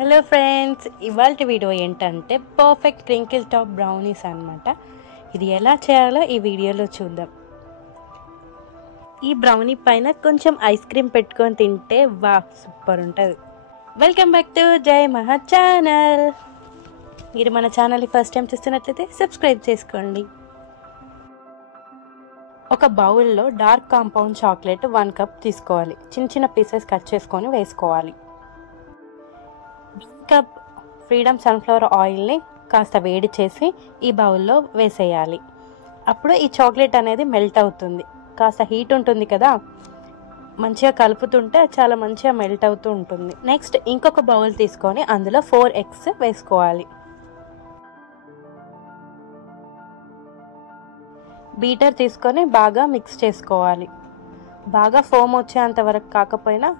Hello friends, ఇవాల్టి video ఏంటంటే perfect crinkle top brownies అన్నమాట. ఇది ఎలా చేయాలో ఈ వీడియోలో చూద్దాం. ఈ బ్రౌనీ పైన కొంచెం ఐస్ క్రీమ్ పెట్టుకొని తింటే వా సూపర్ ఉంటుంది. వెల్కమ్ బ్యాక్ టు జై మహా ఛానల్. మీరు మన ఛానల్ని ఫస్ట్ టైం చూస్తున్నట్లయితే సబ్స్క్రైబ్ చేసుకోండి. ఒక బౌల్లో డార్క్ కాంపౌండ్ చాక్లెట్ 1 కప్ తీసుకోవాలి. చిన్న చిన్న పీసెస్ కట్ చేసుకొని వేసుకోవాలి. 1 కప్ ఫ్రీడమ్ సన్ఫ్లవర్ ఆయిల్ని కాస్త వేడి చేసి ఈ బౌల్లో వేసేయాలి. అప్పుడు ఈ చాక్లెట్ అనేది మెల్ట్ అవుతుంది. కాస్త హీట్ ఉంటుంది కదా, మంచిగా కలుపుతుంటే చాలా మంచిగా మెల్ట్ అవుతూ ఉంటుంది. నెక్స్ట్ ఇంకొక బౌల్ తీసుకొని అందులో 4 ఎగ్స్ వేసుకోవాలి. బీటర్ తీసుకొని బాగా మిక్స్ చేసుకోవాలి. బాగా ఫోమ్ వచ్చేంత వరకు కాకపోయినా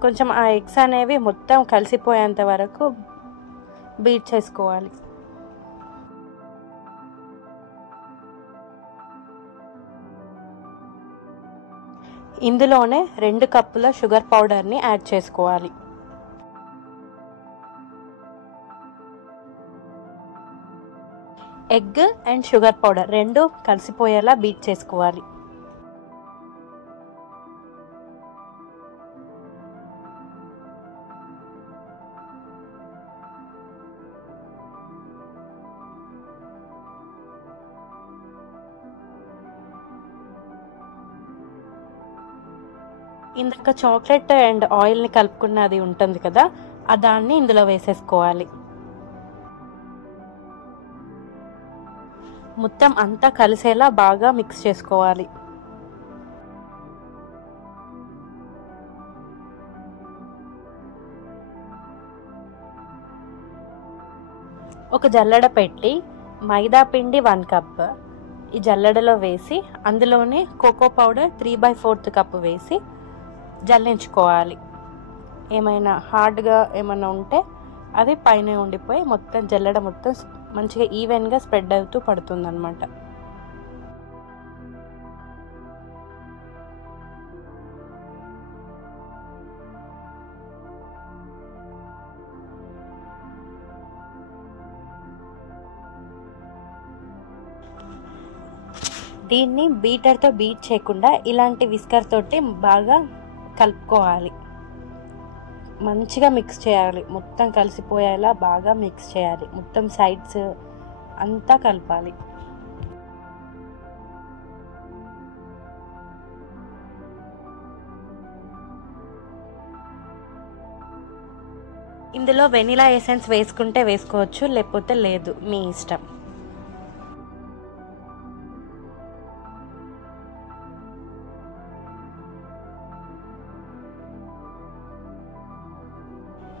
కొంచెం ఆ ఎగ్స్ అనేవి మొత్తం కలిసిపోయేంత వరకు బీట్ చేసుకోవాలి. ఇందులోనే 2 కప్పుల షుగర్ పౌడర్ని యాడ్ చేసుకోవాలి. ఎగ్ అండ్ షుగర్ పౌడర్ 2 కలిసిపోయేలా బీట్ చేసుకోవాలి. ఇందాక చాక్లెట్ అండ్ ఆయిల్ని కలుపుకున్నది ఉంటుంది కదా, దాన్ని ఇందులో వేసేసుకోవాలి. మొత్తం అంతా కలిసేలా బాగా మిక్స్ చేసుకోవాలి. ఒక జల్లెడ పెట్టి మైదా పిండి 1 కప్ ఈ జల్లెడలో వేసి అందులోనే కోకో పౌడర్ 3/4 కప్ వేసి జల్లించుకోవాలి. ఏమైనా హార్డ్గా ఏమైనా ఉంటే అది పైన ఉండిపోయి మొత్తం జల్లెడ మొత్తం మంచిగా ఈవెన్గా స్ప్రెడ్ అవుతూ పడుతుంది అన్నమాట. దీన్ని బీటర్తో బీట్ చేయకుండా ఇలాంటి విస్కర్ తోటి బాగా కలుపుకోవాలి. మంచిగా మిక్స్ చేయాలి. మొత్తం కలిసిపోయేలా బాగా మిక్స్ చేయాలి. మొత్తం సైడ్స్ అంతా కలపాలి. ఇందులో వెనిలా ఎసెన్స్ వేసుకుంటే వేసుకోవచ్చు, లేకపోతే లేదు, మీ ఇష్టం.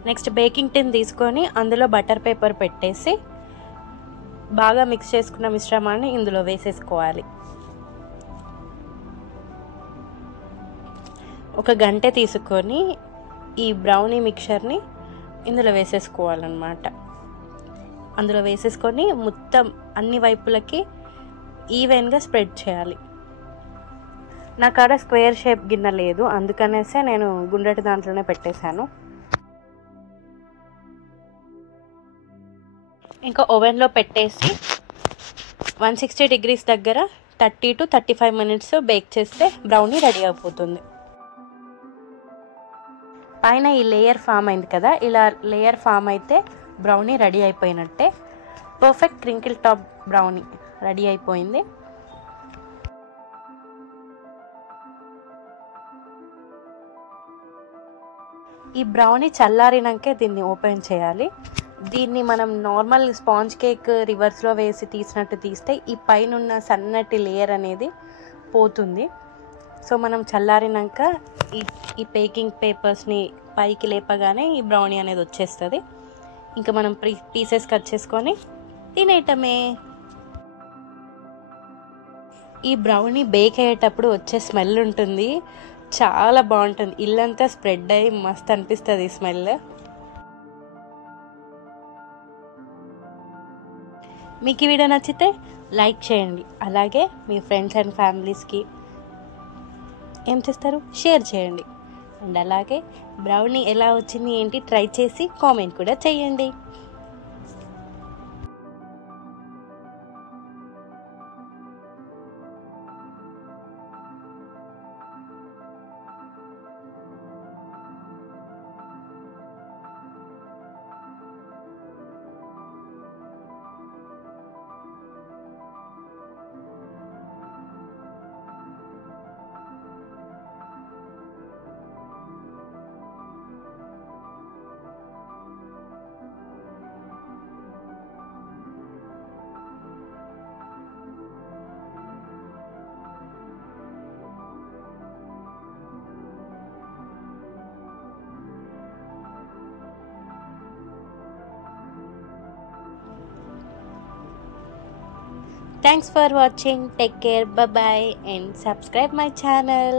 నెక్స్ట్ బేకింగ్ టిన్ తీసుకొని అందులో బటర్ పేపర్ పెట్టేసి బాగా మిక్స్ చేసుకున్న మిశ్రమాన్ని ఇందులో వేసేసుకోవాలి. 1 గంట తీసుకొని ఈ బ్రౌనీ మిక్చర్ని ఇందులో వేసేసుకోవాలన్నమాట. అందులో వేసేసుకొని మొత్తం అన్ని వైపులకి ఈవెన్గా స్ప్రెడ్ చేయాలి. నా కాడ స్క్వేర్ షేప్ గిన్నె లేదు, అందుకనేసే నేను గుండ్రటి దాంట్లోనే పెట్టేశాను. ఇంకా ఓవెన్లో పెట్టేసి 160 డిగ్రీస్ దగ్గర 30 to 35 మినిట్స్ బేక్ చేస్తే బ్రౌనీ రెడీ అయిపోతుంది. పైన ఈ లేయర్ ఫామ్ అయింది కదా, ఇలా లేయర్ ఫామ్ అయితే బ్రౌనీ రెడీ అయిపోయినట్టే. Perfect crinkle top brownie ready అయిపోయింది. ఈ బ్రౌనీ చల్లారినాకే దీన్ని ఓపెన్ చేయాలి. దీన్ని మనం నార్మల్ స్పాంజ్ కేక్ రివర్స్లో వేసి తీసినట్టు తీస్తే ఈ పైన ఉన్న సన్నటి లేయర్ అనేది పోతుంది. సో మనం చల్లారినాక ఈ బేకింగ్ పేపర్స్ని పైకి లేపగానే ఈ బ్రౌనీ అనేది వచ్చేస్తుంది. ఇంకా మనం పీసెస్ కట్ చేసుకొని తినేయటమే. ఈ బ్రౌనీ బేక్ అయ్యేటప్పుడు వచ్చే స్మెల్ ఉంటుంది, చాలా బాగుంటుంది. ఇల్లంతా స్ప్రెడ్ అయ్యి మస్తు అనిపిస్తుంది ఈ స్మెల్. మీకు ఈ వీడియో నచ్చితే లైక్ చేయండి. అలాగే మీ ఫ్రెండ్స్ అండ్ ఫ్యామిలీస్కి ఏం చేస్తారు, షేర్ చేయండి. అండ్ అలాగే బ్రౌనీ ఎలా వచ్చింది ఏంటి ట్రై చేసి కామెంట్ కూడా చేయండి. Thanks for watching. Take care. Bye bye and subscribe my channel.